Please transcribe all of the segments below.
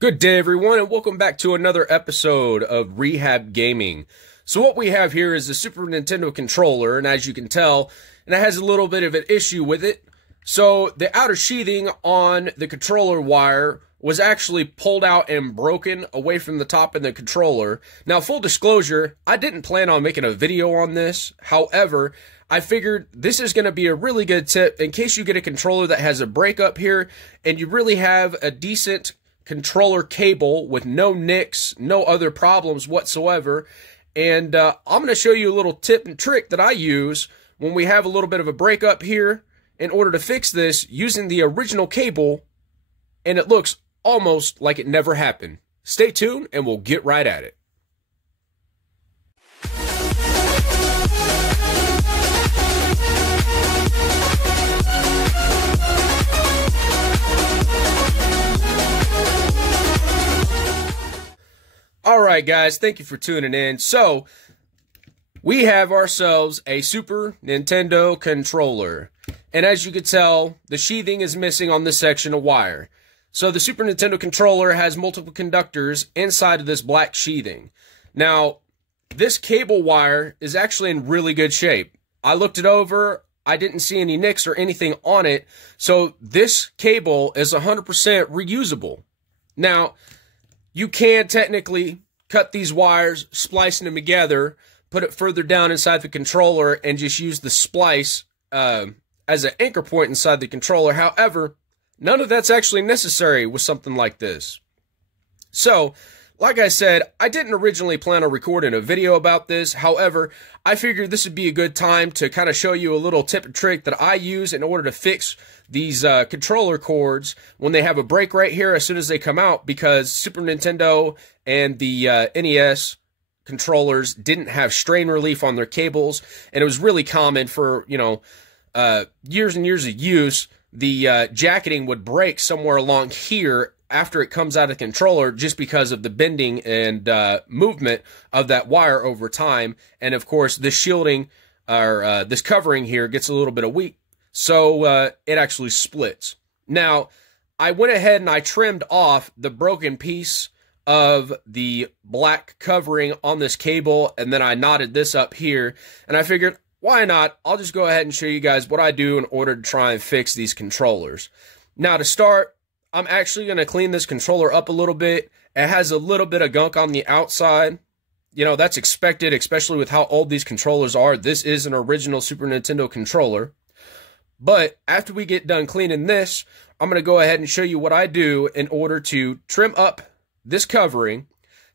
Good day, everyone, and welcome back to another episode of Rehab Gaming. So what we have here is a Super Nintendo controller, and as you can tell, it has a little bit of an issue with it. So the outer sheathing on the controller wire was actually pulled out and broken away from the top of the controller. Now, full disclosure, I didn't plan on making a video on this. However, I figured this is going to be a really good tip in case you get a controller that has a breakup here and you really have a decent controller cable with no nicks, no other problems whatsoever. And I'm going to show you a little tip and trick that I use when we have a little bit of a breakup here in order to fix this using the original cable, and it looks almost like it never happened. Stay tuned and we'll get right at it. Alright guys, thank you for tuning in. So, we have ourselves a Super Nintendo controller. And as you can tell, the sheathing is missing on this section of wire. So the Super Nintendo controller has multiple conductors inside of this black sheathing. Now, this cable wire is actually in really good shape. I looked it over, I didn't see any nicks or anything on it. So this cable is 100% reusable. Now, you can technically cut these wires, splicing them together, put it further down inside the controller, and just use the splice as an anchor point inside the controller. However, none of that's actually necessary with something like this. So, like I said, I didn't originally plan on recording a video about this. However, I figured this would be a good time to kind of show you a little tip and trick that I use in order to fix these controller cords when they have a break right here as soon as they come out, because Super Nintendo and the NES controllers didn't have strain relief on their cables, and it was really common for, years and years of use. The jacketing would break somewhere along here after it comes out of the controller just because of the bending and movement of that wire over time. And of course, this shielding or this covering here gets a little bit of weak, so it actually splits. Now, I went ahead and I trimmed off the broken piece of the black covering on this cable, and then I knotted this up here, and I figured, why not? I'll just go ahead and show you guys what I do in order to try and fix these controllers. Now, to start, I'm actually going to clean this controller up a little bit. It has a little bit of gunk on the outside. You know, that's expected, especially with how old these controllers are. This is an original Super Nintendo controller. But after we get done cleaning this, I'm going to go ahead and show you what I do in order to trim up this covering,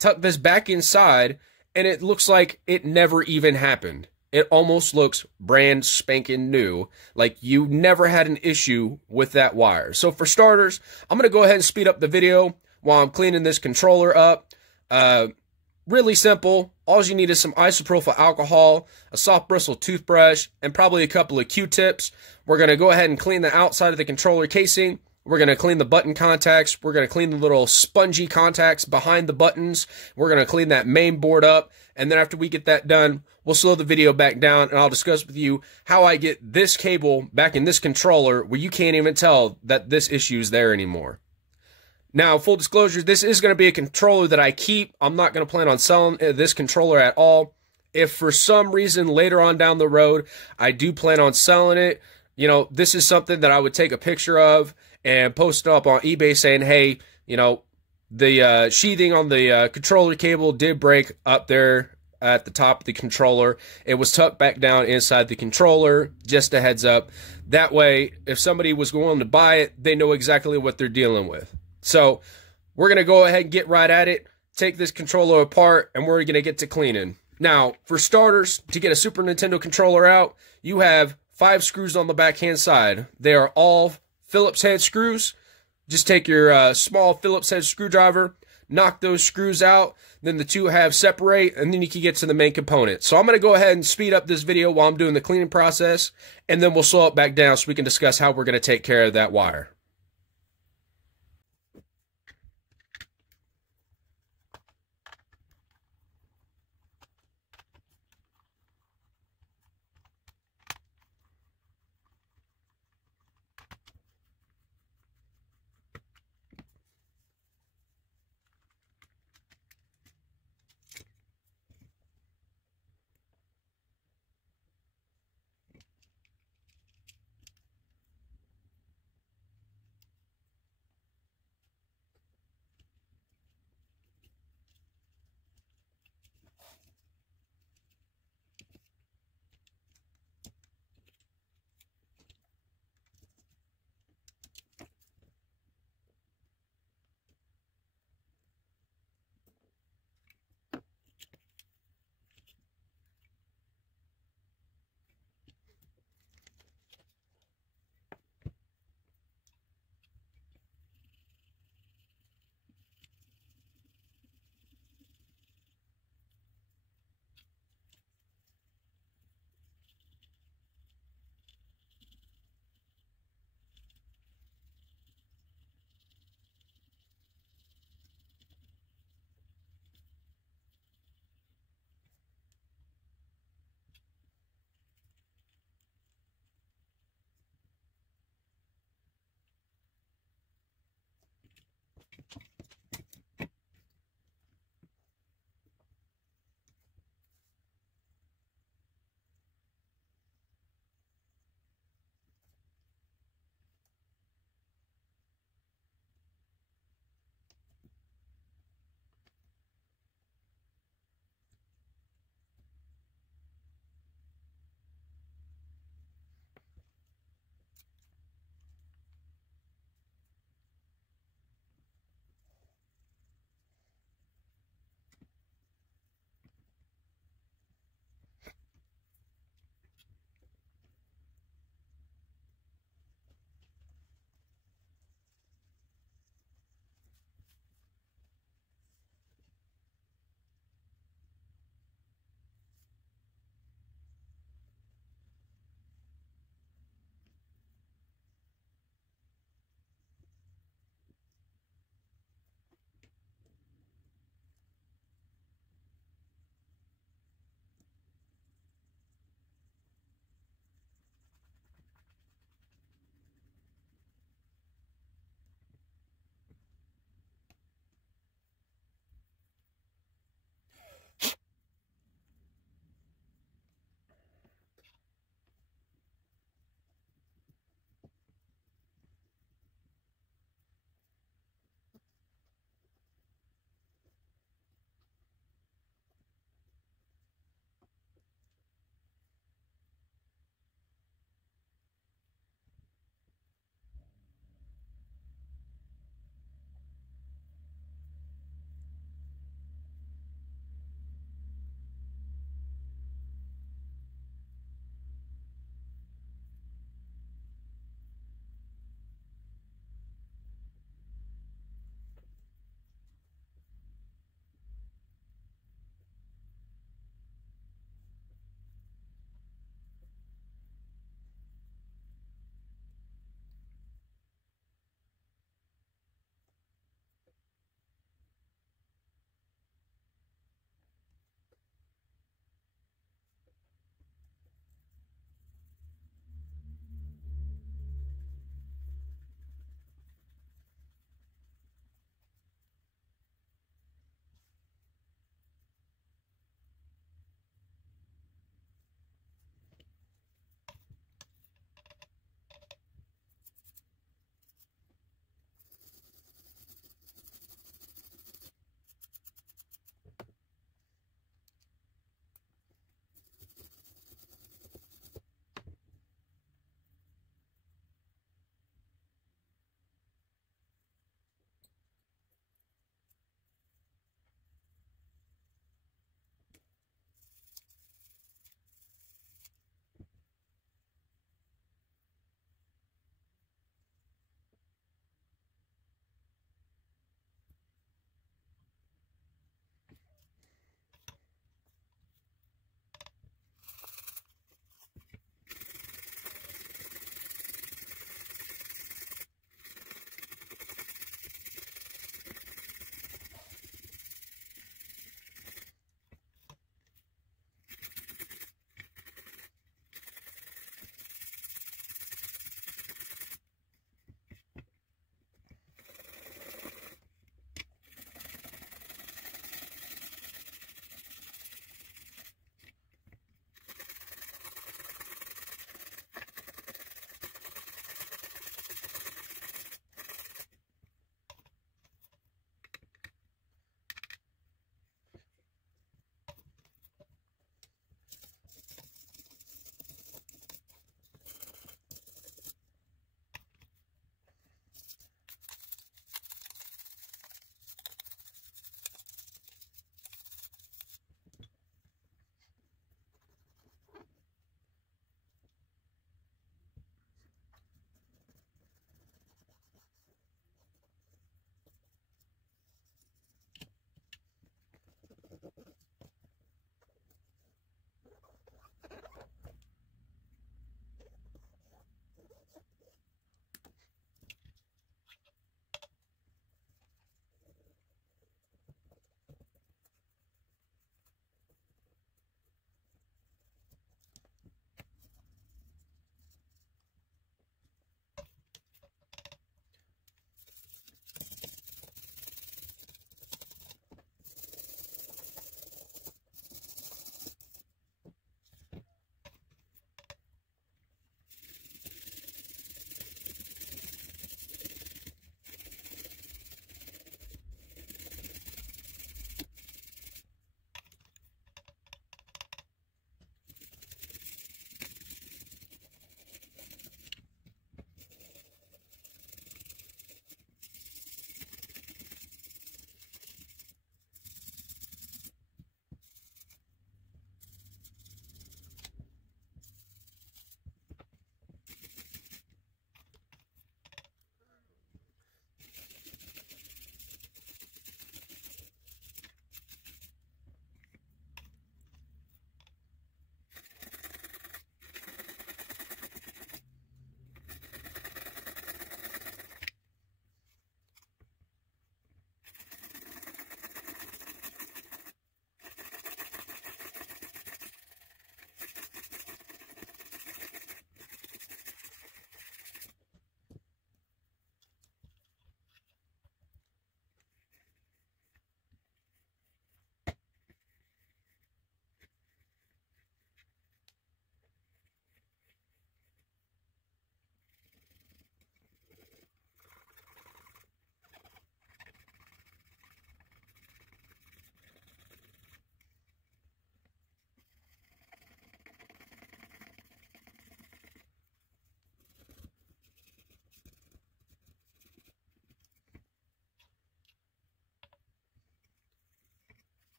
tuck this back inside, and it looks like it never even happened. It almost looks brand spanking new, like you never had an issue with that wire. So for starters, I'm going to go ahead and speed up the video while I'm cleaning this controller up. Really simple. All you need is some isopropyl alcohol, a soft bristle toothbrush, and probably a couple of Q-tips. We're going to go ahead and clean the outside of the controller casing. We're going to clean the button contacts. We're going to clean the little spongy contacts behind the buttons. We're going to clean that main board up. And then after we get that done, we'll slow the video back down, and I'll discuss with you how I get this cable back in this controller where you can't even tell that this issue is there anymore. Now, full disclosure, this is going to be a controller that I keep. I'm not going to plan on selling this controller at all. If for some reason later on down the road I do plan on selling it, this is something that I would take a picture of and post it up on eBay saying, hey, the sheathing on the controller cable did break up there at the top of the controller. It was tucked back down inside the controller, just a heads up. That way, if somebody was going to buy it, they know exactly what they're dealing with. So, we're going to go ahead and get right at it, take this controller apart, and we're going to get to cleaning. Now, for starters, to get a Super Nintendo controller out, you have 5 screws on the back-hand side. They are all Phillips head screws. Just take your small Phillips head screwdriver, knock those screws out, then the two halves separate, and then you can get to the main component. So I'm going to go ahead and speed up this video while I'm doing the cleaning process, and then we'll slow it back down so we can discuss how we're going to take care of that wire.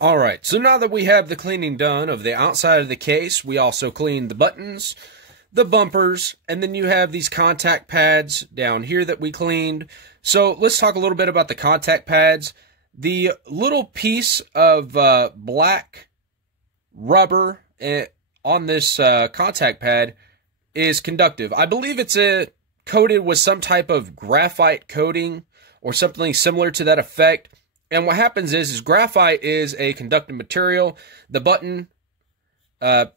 Alright, so now that we have the cleaning done of the outside of the case, we also cleaned the buttons, the bumpers, and then you have these contact pads down here that we cleaned. So let's talk a little bit about the contact pads. The little piece of black rubber on this contact pad is conductive. I believe it's coated with some type of graphite coating or something similar to that effect. And what happens is graphite is a conductive material. The button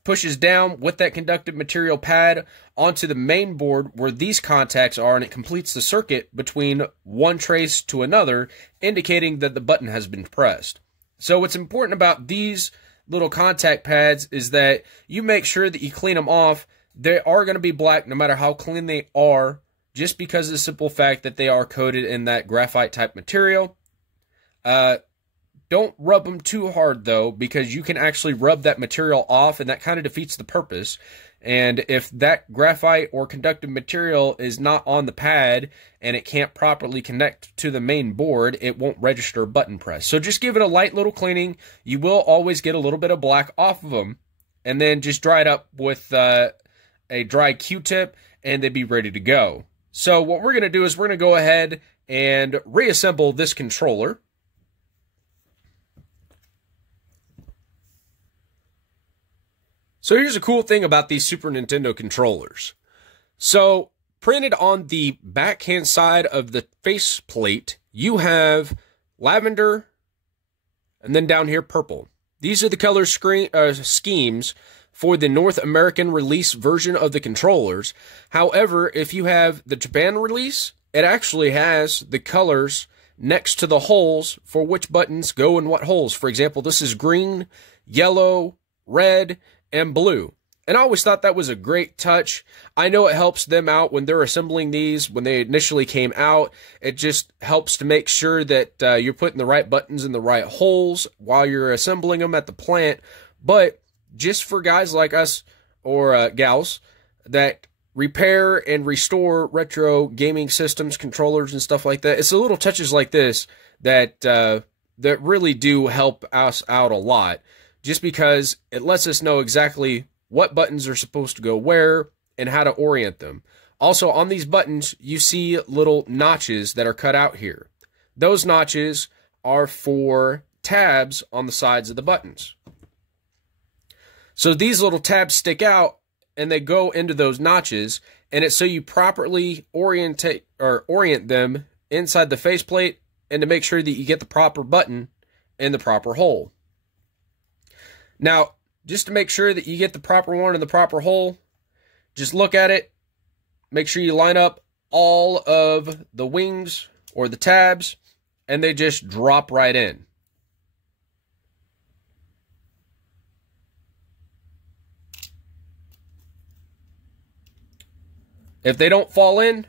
pushes down with that conductive material pad onto the main board where these contacts are, and it completes the circuit between one trace to another, indicating that the button has been pressed. So what's important about these little contact pads is that you make sure that you clean them off. They are going to be black no matter how clean they are, just because of the simple fact that they are coated in that graphite type material. Don't rub them too hard, though, because you can actually rub that material off, and that kind of defeats the purpose. And if that graphite or conductive material is not on the pad and it can't properly connect to the main board, it won't register button press. So just give it a light little cleaning. You will always get a little bit of black off of them, and then just dry it up with a dry Q-tip, and they'd be ready to go. So what we're going to do is we're going to go ahead and reassemble this controller. So here's a cool thing about these Super Nintendo controllers. So printed on the backhand side of the faceplate, you have lavender and then down here purple. These are the color schemes for the North American release version of the controllers. However, if you have the Japan release, it actually has the colors next to the holes for which buttons go in what holes. For example, this is green, yellow, red, and blue. And I always thought that was a great touch. I know it helps them out when they're assembling these. When they initially came out, it just helps to make sure that you're putting the right buttons in the right holes while you're assembling them at the plant. But just for guys like us, or gals, that repair and restore retro gaming systems, controllers, and stuff like that, it's the little touches like this that that really do help us out a lot. Just because it lets us know exactly what buttons are supposed to go where and how to orient them. Also, on these buttons, you see little notches that are cut out here. Those notches are for tabs on the sides of the buttons. So these little tabs stick out and they go into those notches, and it's so you properly orient them inside the faceplate and to make sure that you get the proper button in the proper hole. Now, just to make sure that you get the proper one in the proper hole, just look at it, make sure you line up all of the wings or the tabs, and they just drop right in. If they don't fall in,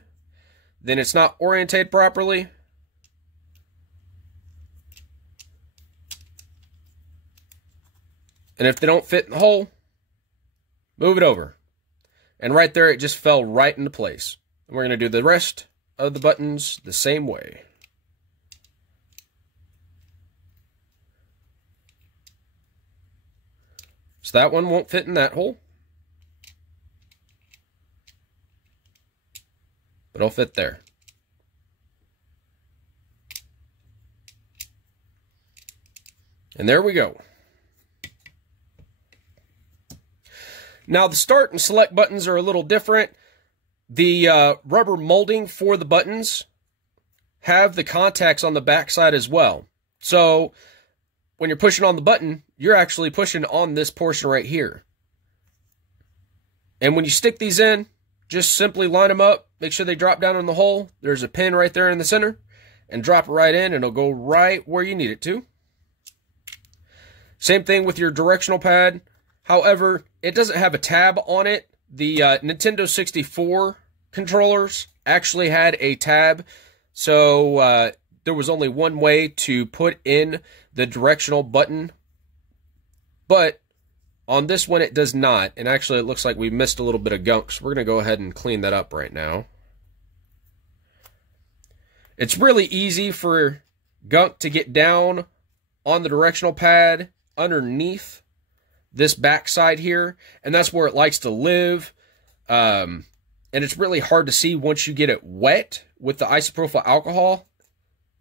then it's not oriented properly. And if they don't fit in the hole, move it over. And right there, it just fell right into place. And we're going to do the rest of the buttons the same way. So that one won't fit in that hole, but it'll fit there. And there we go. Now, the start and select buttons are a little different. The rubber molding for the buttons have the contacts on the back side as well. So when you're pushing on the button, you're actually pushing on this portion right here. And when you stick these in, just simply line them up, make sure they drop down in the hole. There's a pin right there in the center, and drop it right in, and it'll go right where you need it to. Same thing with your directional pad. However, it doesn't have a tab on it. The Nintendo 64 controllers actually had a tab, so there was only one way to put in the directional button. But on this one, it does not. And actually, it looks like we missed a little bit of gunk, so we're going to go ahead and clean that up right now. It's really easy for gunk to get down on the directional pad underneath this backside here, and that's where it likes to live. And it's really hard to see once you get it wet with the isopropyl alcohol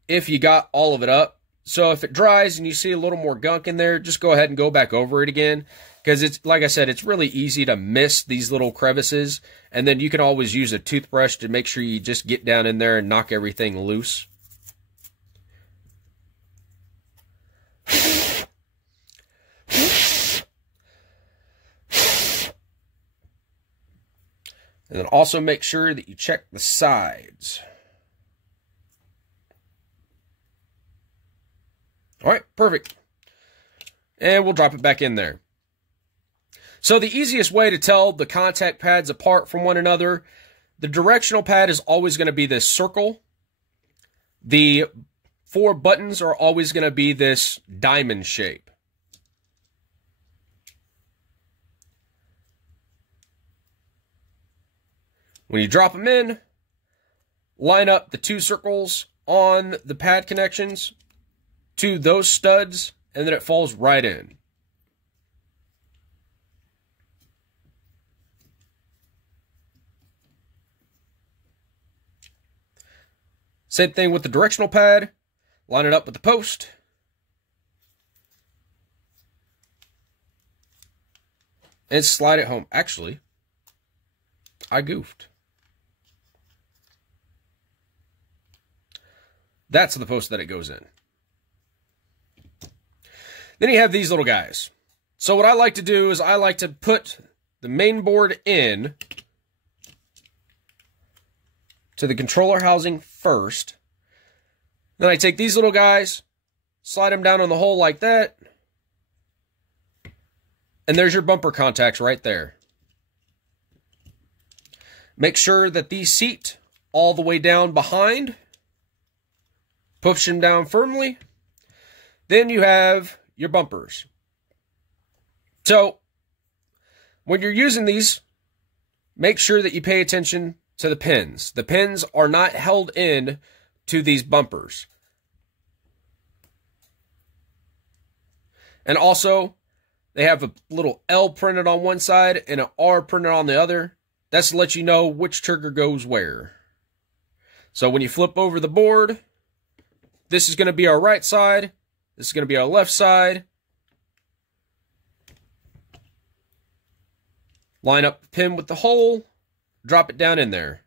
if you got all of it up. So if it dries and you see a little more gunk in there, just go ahead and go back over it again, because it's, like I said, it's really easy to miss these little crevices, and then you can always use a toothbrush to make sure you just get down in there and knock everything loose. And then also make sure that you check the sides. All right, perfect. And we'll drop it back in there. So the easiest way to tell the contact pads apart from one another, the directional pad is always going to be this circle. The 4 buttons are always going to be this diamond shape. When you drop them in, line up the 2 circles on the pad connections to those studs, and then it falls right in. Same thing with the directional pad. Line it up with the post. And slide it home. Actually, I goofed. That's the post that it goes in. Then you have these little guys. So what I like to do is I like to put the main board in to the controller housing first. Then I take these little guys, slide them down in the hole like that, and there's your bumper contacts right there. Make sure that these seat all the way down behind. Push them down firmly. Then you have your bumpers. So, when you're using these, make sure that you pay attention to the pins. The pins are not held in to these bumpers. And also, they have a little L printed on one side and an R printed on the other. That's to let you know which trigger goes where. So when you flip over the board, this is going to be our right side. This is going to be our left side. Line up the pin with the hole. Drop it down in there.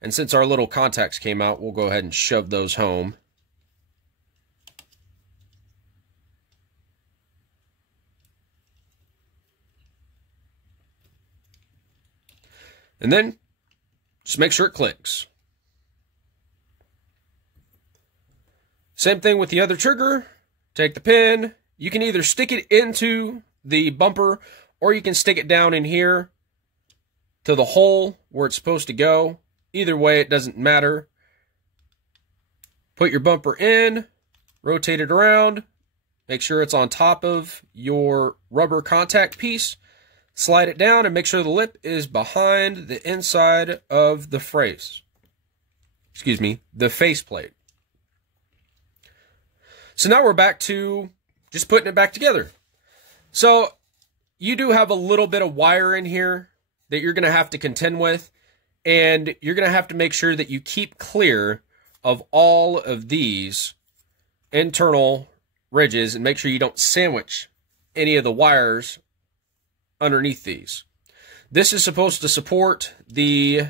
And since our little contacts came out, we'll go ahead and shove those home. And then, just make sure it clicks. Same thing with the other trigger. Take the pin. You can either stick it into the bumper, or you can stick it down in here to the hole where it's supposed to go. Either way, it doesn't matter. Put your bumper in, rotate it around, make sure it's on top of your rubber contact piece, slide it down, and make sure the lip is behind the inside of the face. Excuse me, the faceplate. So now we're back to just putting it back together. So you do have a little bit of wire in here that you're going to have to contend with, and you're going to have to make sure that you keep clear of all of these internal ridges and make sure you don't sandwich any of the wires underneath these. This is supposed to support the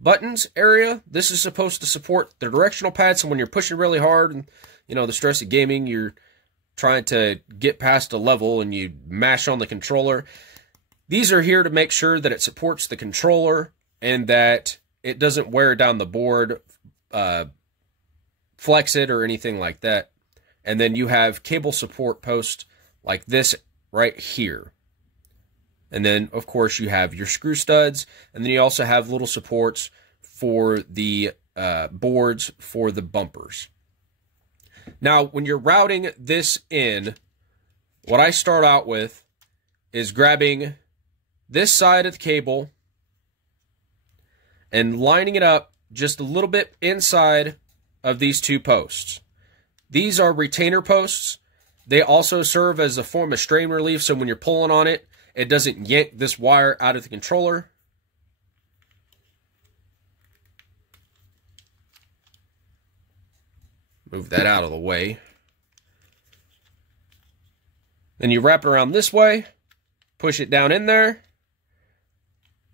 buttons area. This is supposed to support the directional pad, so when you're pushing really hard and, you know, the stress of gaming, you're trying to get past a level and you mash on the controller. These are here to make sure that it supports the controller and that it doesn't wear down the board, flex it, or anything like that. And then you have cable support posts like this right here. And then, of course, you have your screw studs, and then you also have little supports for the boards for the bumpers. Now, when you're routing this in, what I start out with is grabbing this side of the cable and lining it up just a little bit inside of these two posts. These are retainer posts, They also serve as a form of strain relief, so when you're pulling on it, it doesn't yank this wire out of the controller. Move that out of the way. Then you wrap it around this way, push it down in there,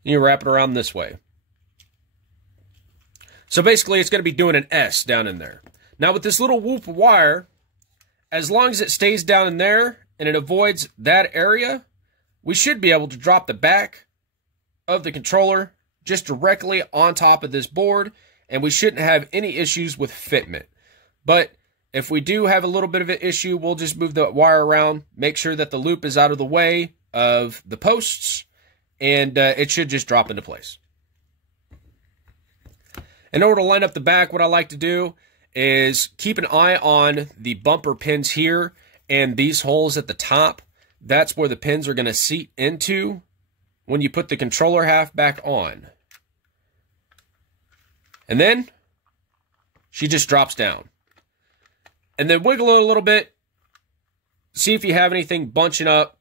and you wrap it around this way. So basically, it's going to be doing an S down in there. Now, with this little whoop of wire, as long as it stays down in there and it avoids that area, we should be able to drop the back of the controller just directly on top of this board, and we shouldn't have any issues with fitment. But if we do have a little bit of an issue, we'll just move the wire around, make sure that the loop is out of the way of the posts, and it should just drop into place. In order to line up the back, what I like to do is keep an eye on the bumper pins here and these holes at the top. That's where the pins are going to seat into when you put the controller half back on. And then she just drops down. And then wiggle it a little bit. See if you have anything bunching up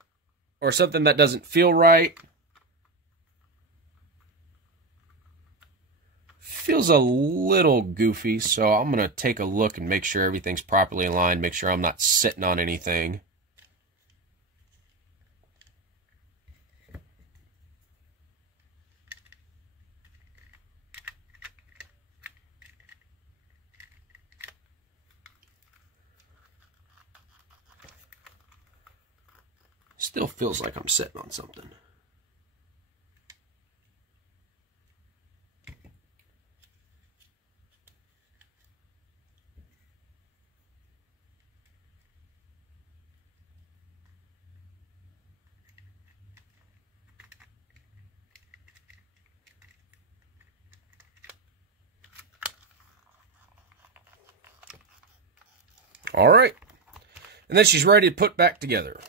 or something that doesn't feel right. Feels a little goofy, so I'm going to take a look and make sure everything's properly aligned, make sure I'm not sitting on anything. Still feels like I'm sitting on something. All right. And then she's ready to put back together.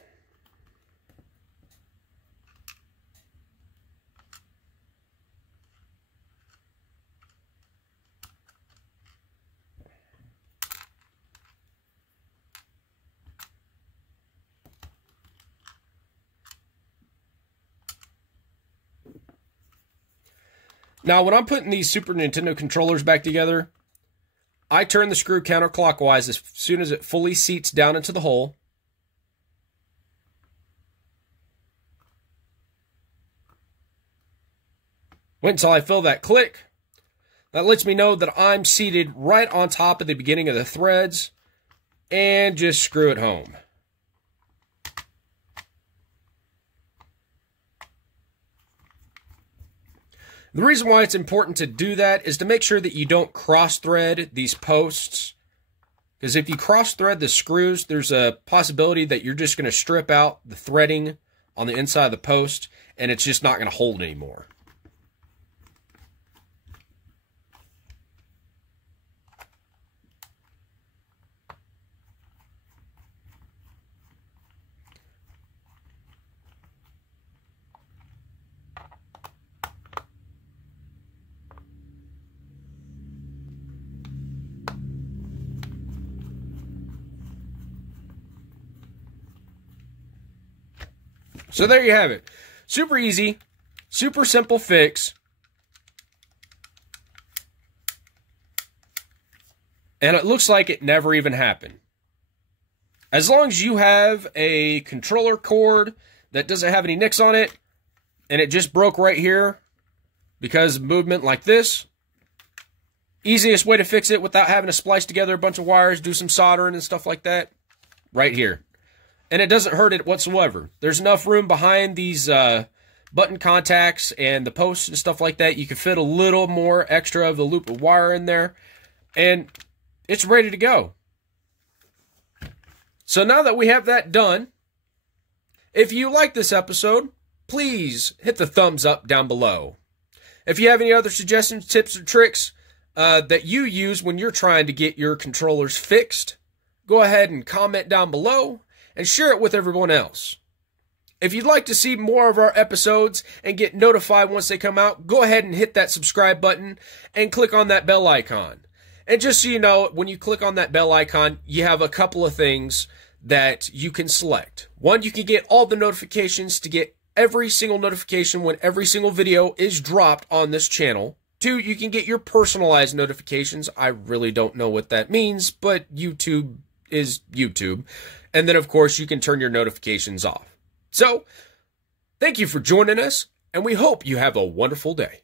Now, when I'm putting these Super Nintendo controllers back together, I turn the screw counterclockwise as soon as it fully seats down into the hole. Wait until I feel that click. That lets me know that I'm seated right on top of the beginning of the threads, and just screw it home. The reason why it's important to do that is to make sure that you don't cross-thread these posts. Because if you cross-thread the screws, there's a possibility that you're just going to strip out the threading on the inside of the post, and it's just not going to hold anymore. So there you have it. Super easy, super simple fix. And it looks like it never even happened. As long as you have a controller cord that doesn't have any nicks on it, and it just broke right here because of movement like this, easiest way to fix it without having to splice together a bunch of wires, do some soldering and stuff like that, right here. And it doesn't hurt it whatsoever. There's enough room behind these button contacts and the posts and stuff like that. You can fit a little more extra of the loop of wire in there. And it's ready to go. So now that we have that done, if you like this episode, please hit the thumbs up down below. If you have any other suggestions, tips, or tricks that you use when you're trying to get your controllers fixed, go ahead and comment down below. And share it with everyone else. If you'd like to see more of our episodes and get notified once they come out, go ahead and hit that subscribe button and click on that bell icon. And just so you know, when you click on that bell icon, you have a couple of things that you can select. One, you can get all the notifications to get every single notification when every single video is dropped on this channel. Two, you can get your personalized notifications. I really don't know what that means, but YouTube is YouTube. And then, of course, you can turn your notifications off. So, thank you for joining us, and we hope you have a wonderful day.